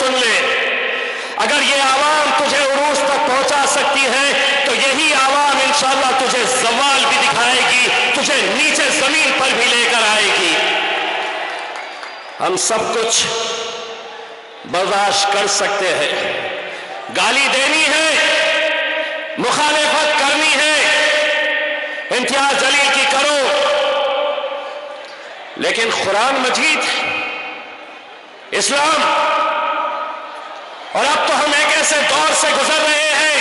سن لے، اگر یہ عوام تجھے عروج تک پہنچا سکتی ہے تو یہی عوام انشاءاللہ تجھے زوال بھی دکھائے گی، تجھے نیچے زمین پر بھی لے کر آئے گی۔ ہم سب کچھ برداشت کر سکتے ہیں، گالی دینی ہے، مخالفت کرنی ہے، امتیاز جلیل کی کرو، لیکن قرآن مجید، اسلام، اور اب تو ہم ایک ایسے دور سے گزر رہے ہیں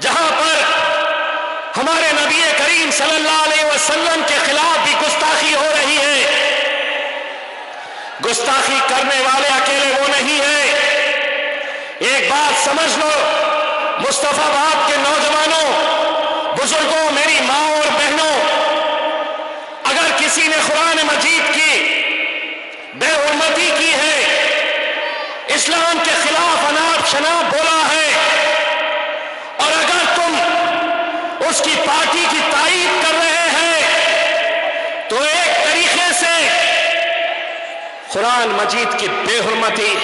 جہاں پر ہمارے نبی کریم صلی اللہ علیہ وسلم کے خلاف بھی گستاخی ہو رہی ہے۔ گستاخی کرنے والے اکیلے وہ نہیں ہیں، ایک بات سمجھ لو، مصطفیٰ آباد کے نوجوانوں، بزرگوں، میری ماں اور بہنوں، اگر کسی نے قرآن مجید کی بے حرمتی کی ہے، اسلام کے خلاف اناپ شناپ بولا ہے، اور اگر تم اس کی پارٹی کی تائید کر رہے ہیں تو ایک طریقے سے قرآن مجید کی بے حرمتی۔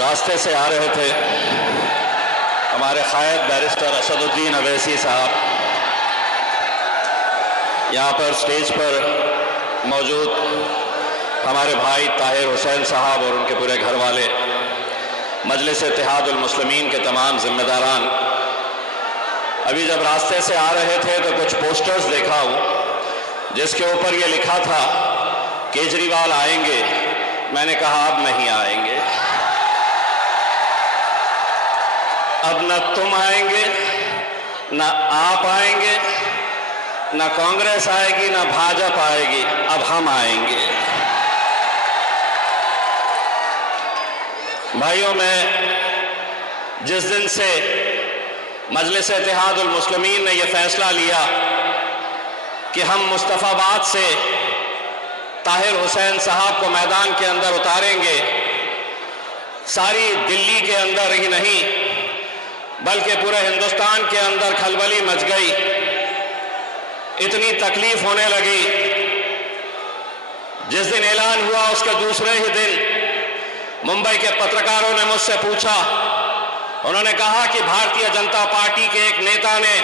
راستے سے آ رہے تھے ہمارے قائد بیرسٹر اسد الدین اویسی صاحب، یہاں پر سٹیج پر موجود ہمارے بھائی طاہر حسین صاحب اور ان کے پورے گھر والے، مجلس اتحاد المسلمین کے تمام ذمہ داران، ابھی جب راستے سے آ رہے تھے تو کچھ پوسٹرز دیکھا ہوں جس کے اوپر یہ لکھا تھا کیجریوال آئیں گے، میں نے کہا اب نہیں آئیں گے، اب نہ تم آئیں گے، نہ آپ آئیں گے، نہ کانگریس آئے گی، نہ بھاجپا آئے گی، اب ہم آئیں گے۔ بھائیوں، میں جس دن سے مجلس اتحاد المسلمین نے یہ فیصلہ لیا کہ ہم مصطفیٰ آباد سے طاہر حسین صاحب کو میدان کے اندر اتاریں گے، ساری دلی کے اندر ہی نہیں بلکہ پورے ہندوستان کے اندر کھلبلی مچ گئی، اتنی تکلیف ہونے لگی۔ جس دن اعلان ہوا اس کے دوسرے ہی دن ممبئی کے پترکاروں نے مجھ سے پوچھا، انہوں نے کہا کہ بھارتیہ جنتا پارٹی کے ایک نیتا نے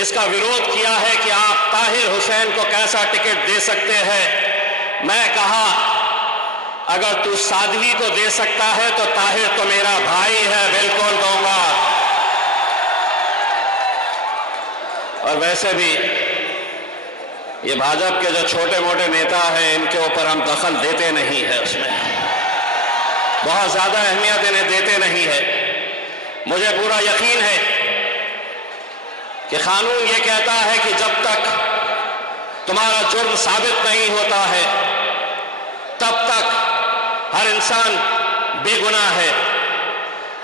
اس کا ویرودھ کیا ہے کہ آپ طاہر حسین کو کیسا ٹکٹ دے سکتے ہیں۔ میں کہا اگر تو سادھوی کو دے سکتا ہے تو طاہر تو میرا بھائی ہے، بالکل دوں گا۔ اور ویسے بھی یہ بھاجپ کے جو چھوٹے موٹے نیتا ہیں ان کے اوپر ہم دخل دیتے نہیں ہیں، اس میں بہت زیادہ اہمیت انہیں دیتے نہیں ہے۔ مجھے پورا یقین ہے کہ قانون یہ کہتا ہے کہ جب تک تمہارا جرم ثابت نہیں ہوتا ہے تب تک ہر انسان بے گناہ ہے۔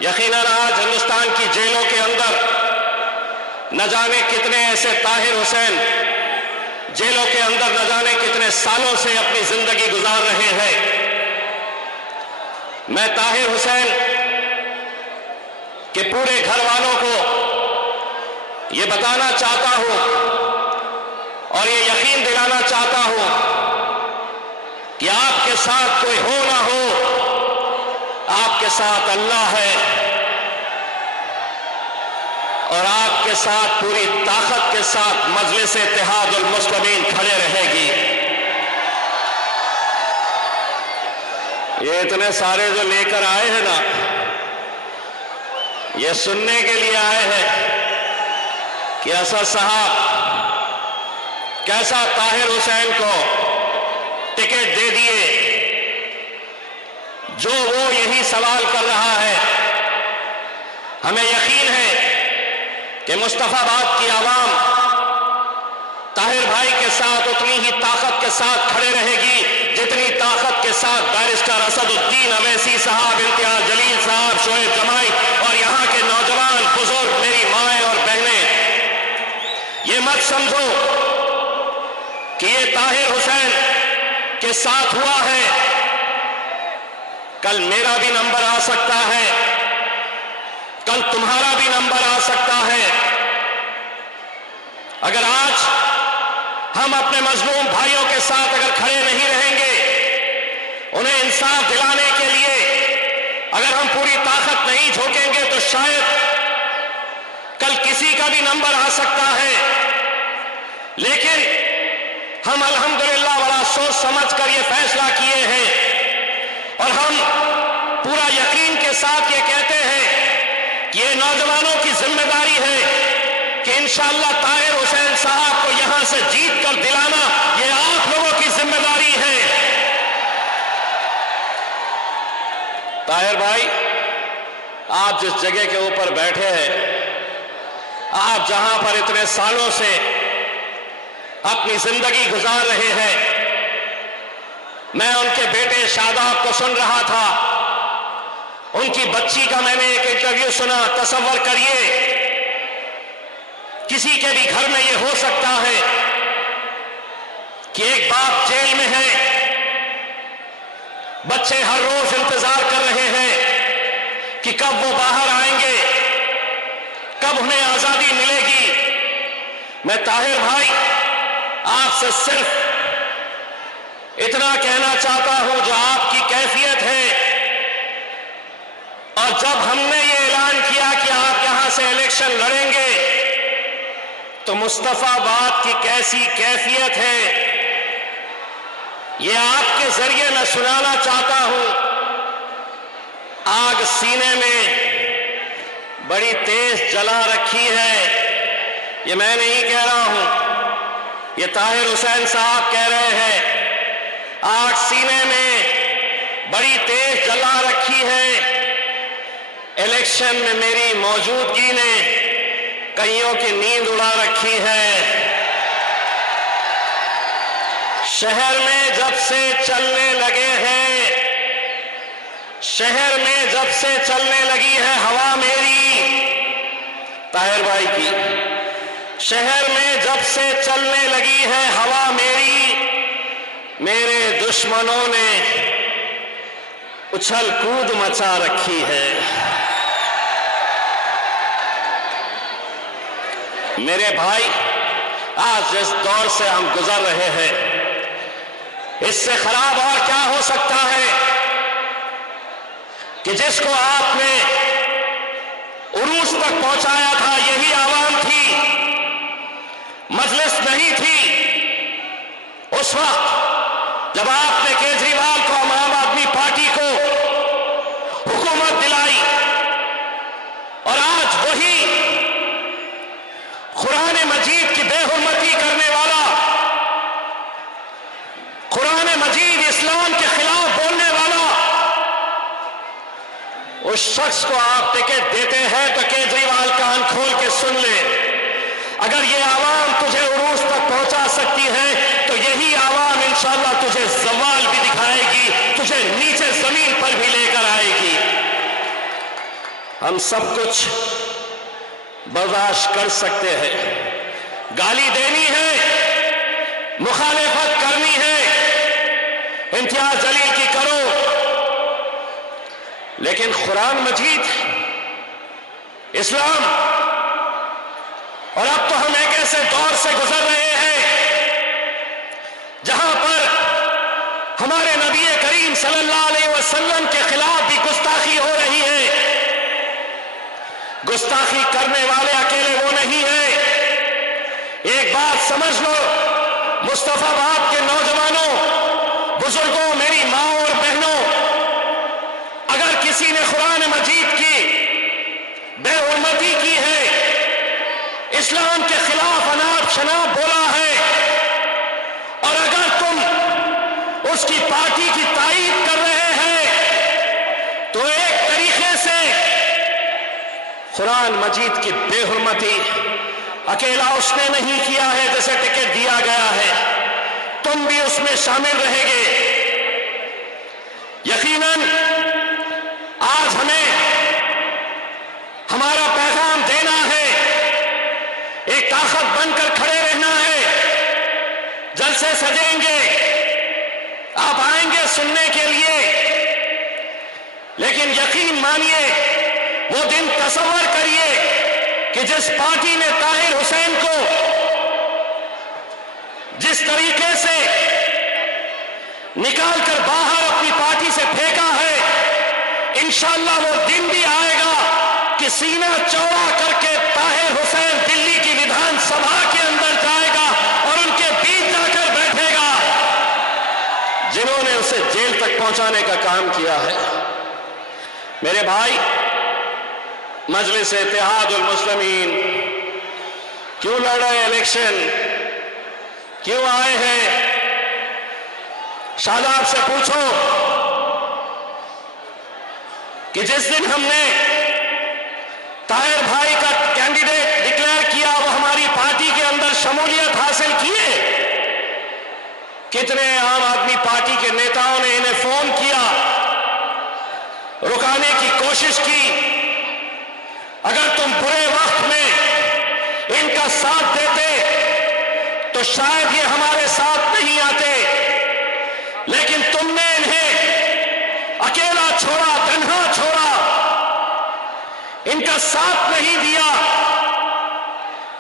یقیناً آج ہندوستان کی جیلوں کے اندر نہ جانے کتنے ایسے طاہر حسین جیلوں کے اندر نہ جانے کتنے سالوں سے اپنی زندگی گزار رہے ہیں۔ میں طاہر حسین کے پورے گھر والوں کو یہ بتانا چاہتا ہوں اور یہ یقین دلانا چاہتا ہوں کہ آپ کے ساتھ کوئی ہو نہ ہو، آپ کے ساتھ اللہ ہے اور آپ کے ساتھ پوری طاقت کے ساتھ مجلس اتحاد المسلمین کھڑے رہے گی۔ یہ اتنے سارے جو لے کر آئے ہیں نا، یہ سننے کے لیے آئے ہیں کہ اسد صاحب کیسا طاہر حسین کو ٹکٹ دے دیے۔ جو وہ یہی سوال کر رہا ہے، ہمیں یقین ہے کہ مصطفیٰ آباد کی عوام طاہر بھائی کے ساتھ اتنی ہی طاقت کے ساتھ کھڑے رہے گی جتنی طاقت کے ساتھ بیرسٹر اسد الدین اویسی صاحب، امتیاز جلیل صاحب، شعیب جمائی اور یہاں کے نوجوان بزرگ، میری مائیں اور بہنیں، یہ مت سمجھو کہ یہ طاہر حسین کے ساتھ ہوا ہے، کل میرا بھی نمبر آ سکتا ہے، کل تمہارا بھی نمبر آ سکتا ہے۔ اگر آج ہم اپنے مظلوم بھائیوں کے ساتھ اگر کھڑے نہیں رہیں گے، انہیں इंसाफ दिलाने के लिए अगर हम पूरी ताकत नहीं झोंकेंगे तो शायद कल किसी का भी नंबर आ सकता है। लेकिन हम अल्हम्दुलिल्लाह बड़ा सोच समझ कर ये फैसला किए हैं और हम पूरा यकीन के साथ ये कहते हैं कि ये नौजवानों की जिम्मेदारी है कि इंशाअल्लाह ताहिर हुसैन साहब को यहां से जीत कर दिलाना ये आप लोगों की जिम्मेदारी है। ताहिर भाई, आप जिस जगह के ऊपर बैठे हैं, आप जहां पर इतने सालों से अपनी जिंदगी गुजार रहे हैं, मैं उनके बेटे शादाब को सुन रहा था, उनकी बच्ची का मैंने एक इंटरव्यू सुना। तसव्वुर करिए, किसी के भी घर में यह हो सकता है कि एक बाप जेल में है, बच्चे हर रोज इंतजार कर रहे हैं कि कब वो बाहर आएंगे, कब उन्हें आजादी मिलेगी। मैं ताहिर भाई आपसे सिर्फ इतना कहना चाहता हूं, जो आपकी कैफियत है, और जब हमने ये ऐलान किया कि आप यहां से इलेक्शन लड़ेंगे तो मुस्तफाबाद की कैसी कैफियत है ये आपके जरिए मैं सुनाना चाहता हूं। आग सीने में बड़ी तेज जला रखी है, ये मैं नहीं कह रहा हूं, ये ताहिर हुसैन साहब कह रहे हैं। आग सीने में बड़ी तेज जला रखी है, इलेक्शन में मेरी मौजूदगी ने कईयों की नींद उड़ा रखी है। शहर में जब से चलने लगे हैं, शहर में जब से चलने लगी है हवा मेरी, ताहिर भाई की, शहर में जब से चलने लगी है हवा मेरी, मेरे दुश्मनों ने उछल कूद मचा रखी है। मेरे भाई, आज जिस दौर से हम गुजर रहे हैं, इससे खराब और क्या हो सकता है कि जिसको आपने उरूज तक पहुंचाया था यही आवाम थी, मजलिस नहीं थी। उस वक्त जब आपने केजरीवाल को, आम आदमी पार्टी को हुकूमत दिलाई, और आज वही कुरान मजीद की बेहुरमती करने वाला, कुरान मजीद इस्लाम के खिलाफ बोलने वाला, उस शख्स को आप टिकट देते हैं तो केजरीवाल कान खोल के सुन ले। अगर ये आवाम तुझे उरूज तक पहुंचा सकती है तो यही आवाम इंशाअल्लाह तुझे ज़वाल भी दिखाएगी, तुझे नीचे जमीन पर भी लेकर आएगी। हम सब कुछ बर्दाश्त कर सकते हैं, गाली देनी है, मुखालिफत करनी है, इम्तियाज जलील की करो, लेकिन कुरान मजीद, इस्लाम, और अब तो हम एक ऐसे दौर से गुजर रहे हैं जहां पर हमारे नबी करीम सल्लल्लाहु अलैहि वसल्लम के खिलाफ भी गुस्ताखी हो रही है। गुस्ताखी करने वाले अकेले वो नहीं है। एक बात समझ लो, मुस्तफाबाद के नौजवानों, बुजुर्गों, मेरी माँ और बहनों, अगर किसी ने कुरान मजीद की बेहुरमती की है, इस्लाम के खिलाफ अनाप शनाप बोला है, और अगर तुम उसकी पार्टी की तारीफ कर रहे हैं तो एक तरीके से कुरान मजीद की बेहुरमती अकेला उसने नहीं किया है जैसे टिकट दिया गया है, तुम भी उसमें शामिल रहेंगे। यकीनन आज हमें हमारा पैगाम देना है, एक ताकत बनकर खड़े रहना है। जलसे सजेंगे, आप आएंगे सुनने के लिए, लेकिन यकीन मानिए, वो दिन तसव्वुर करिए कि जिस पार्टी ने ताहिर हुसैन को जिस तरीके से निकाल कर बाहर अपनी पार्टी से फेंका है, इंशाअल्लाह वो दिन भी आएगा कि सीना चौड़ा करके ताहिर हुसैन दिल्ली की विधानसभा के अंदर जाएगा और उनके बीच जाकर बैठेगा जिन्होंने उसे जेल तक पहुंचाने का काम किया है। मेरे भाई, मजलिस इत्तेहादुल मुस्लिमीन क्यों लड़ रहे इलेक्शन, क्यों आए हैं? शादाब से पूछो कि जिस दिन हमने ताहिर भाई का कैंडिडेट डिक्लेयर किया वो हमारी पार्टी के अंदर शमूलियत हासिल किए। कितने आम आदमी पार्टी के नेताओं ने इन्हें फोन किया, रुकाने की कोशिश की। अगर तुम बुरे वक्त में इनका साथ देते तो शायद ये हमारे साथ नहीं आते, लेकिन तुमने इन्हें अकेला छोड़ा, तन्हा छोड़ा, इनका साथ नहीं दिया,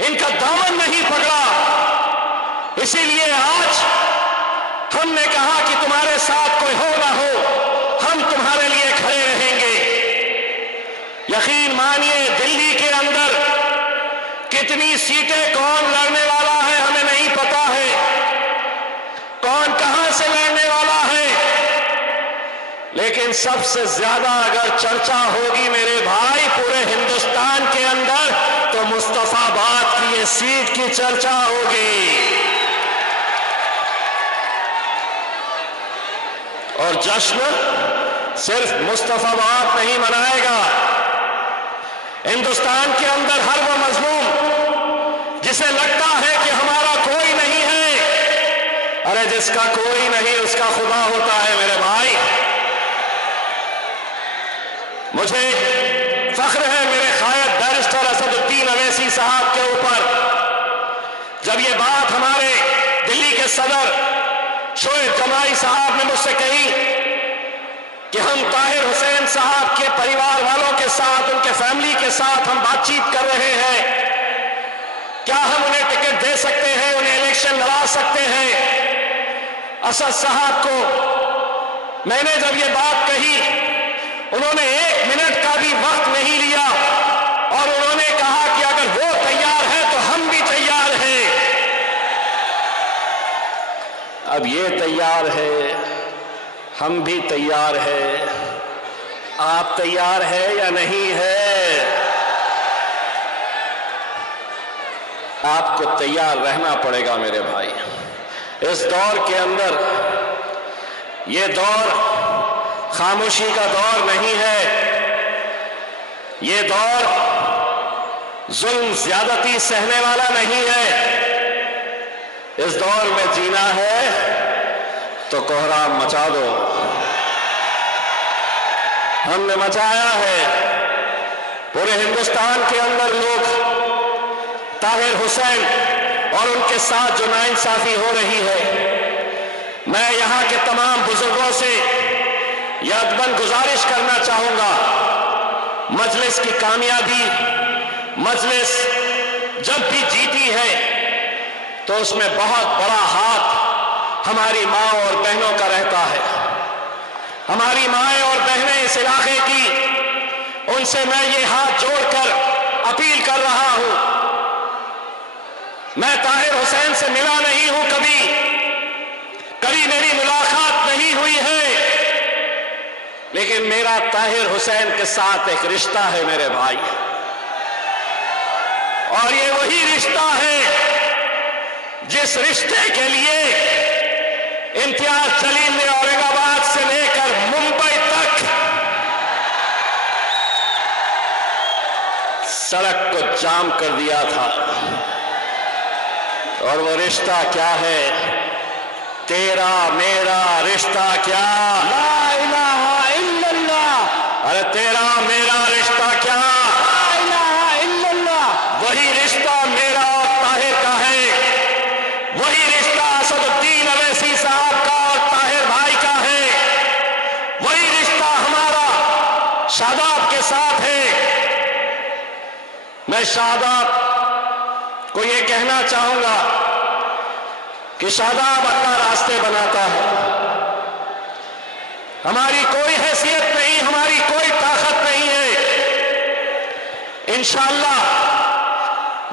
इनका दामन नहीं पकड़ा। इसीलिए आज हमने कहा कि तुम्हारे साथ कोई हो ना हो, हम तुम्हारे लिए खड़े रहेंगे। यकीन मानिए, दिल्ली के अंदर कितनी सीटें कौन लड़ने वाला है हमें नहीं पता है, कौन कहां से लड़ने वाला है, लेकिन सबसे ज्यादा अगर चर्चा होगी मेरे भाई पूरे हिंदुस्तान के अंदर तो मुस्तफाबाद की ये सीट की चर्चा होगी। और जश्न सिर्फ मुस्तफाबाद नहीं मनाएगा, हिंदुस्तान के अंदर हर वो मजलूम जिसे लगता है कि हमारा कोई नहीं है, अरे जिसका कोई नहीं उसका खुदा होता है मेरे भाई। मुझे फख्र है मेरे कायद बैरिस्टर असदुद्दीन अवैसी साहब के ऊपर, जब ये बात हमारे दिल्ली के सदर शोएब जमाई साहब ने मुझसे कही कि हम ताहिर हुसैन साहब के परिवार वालों के साथ, उनके फैमिली के साथ हम बातचीत कर रहे हैं, क्या हम उन्हें टिकट दे सकते हैं, उन्हें इलेक्शन लड़ा सकते हैं। असद साहब को मैंने जब ये बात कही, उन्होंने 1 मिनट का भी वक्त नहीं लिया और उन्होंने कहा कि अगर वो तैयार है तो हम भी तैयार हैं। अब ये तैयार है, हम भी तैयार है, आप तैयार है या नहीं है? आपको तैयार रहना पड़ेगा मेरे भाई। इस दौर के अंदर, ये दौर खामोशी का दौर नहीं है, ये दौर जुल्म ज्यादती सहने वाला नहीं है। इस दौर में जीना है तो कोहराम मचा दो। हमने मचाया है। पूरे हिंदुस्तान के अंदर लोग ताहिर हुसैन और उनके साथ जो नाइंसाफी हो रही है, मैं यहां के तमाम बुजुर्गों से यह अदबन गुजारिश करना चाहूंगा, मजलिस की कामयाबी, मजलिस जब भी जीती है तो उसमें बहुत बड़ा हाथ हमारी माँ और बहनों का रहता है। हमारी माएँ और बहनें इस इलाके की, उनसे मैं ये हाथ जोड़कर अपील कर रहा हूं। मैं ताहिर हुसैन से मिला नहीं हूं, कभी मेरी मुलाकात नहीं हुई है, लेकिन मेरा ताहिर हुसैन के साथ एक रिश्ता है मेरे भाई, और ये वही रिश्ता है जिस रिश्ते के लिए इम्तियाज जलील ने औरंगाबाद से लेकर मुंबई तक सड़क को जाम कर दिया था। और वो रिश्ता क्या है? तेरा मेरा रिश्ता क्या? ला इलाहा इल्लल्लाह। अरे तेरा मेरा रिश्ता क्या? ला इलाहा इल्लल्लाह। वही रिश्ता मेरा और ताहिर का है, वही रिश्ता असदुद्दीन अवैसी साहब का और ताहिर भाई का है, वही रिश्ता हमारा शादाब के साथ है। मैं शादाब को ये कहना चाहूंगा कि शादाब अल्लाह रास्ते बनाता है, हमारी कोई हैसियत नहीं, हमारी कोई ताकत नहीं है। इंशाअल्लाह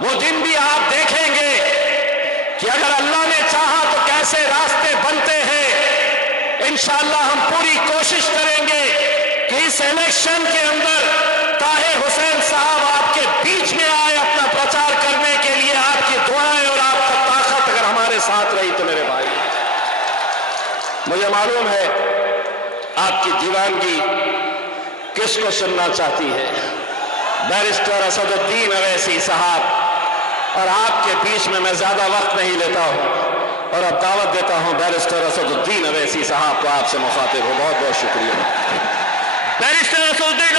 वो दिन भी आप देखेंगे कि अगर अल्लाह ने चाहा तो कैसे रास्ते बनते हैं। इंशाअल्लाह हम पूरी कोशिश करेंगे कि इस इलेक्शन के अंदर ताहिर हुसैन साहब आपके बीच में आए अपना प्रचार करने के लिए। आपकी दुआएं और आपका ताकत अगर हमारे साथ रही तो मेरे भाई, मुझे मालूम है आपकी दीवानगी किसको सुनना चाहती है। बैरिस्टर असदुद्दीन अवैसी साहब, और आपके बीच में मैं ज्यादा वक्त नहीं लेता हूं और अब दावत देता हूं बैरिस्टर असदुद्दीन अवैसी साहब को आपसे मुखातिब हो। बहुत बहुत शुक्रिया। बैरिस्टर असदुद्दीन